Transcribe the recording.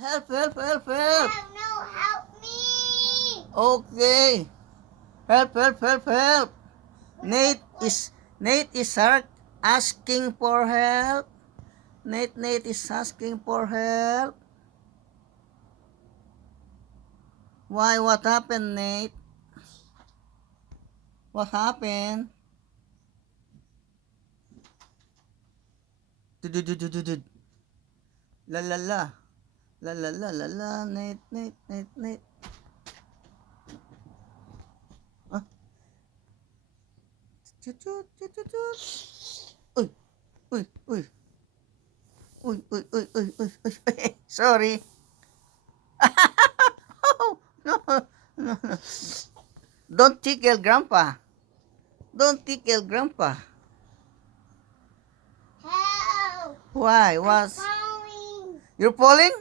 Help, help, help, I help. have no help me. Okay. Help, help, help, help. Nate is asking for help. Nate is asking for help. Why? What happened, Nate? What happened? Dud. La la la. La la la la la. Nate. Ah. Chut. Uy, uy, uy. Uy. Sorry. Oh, no. Don't tickle grandpa. Don't tickle grandpa. Help. Why? I'm Was falling. you're falling?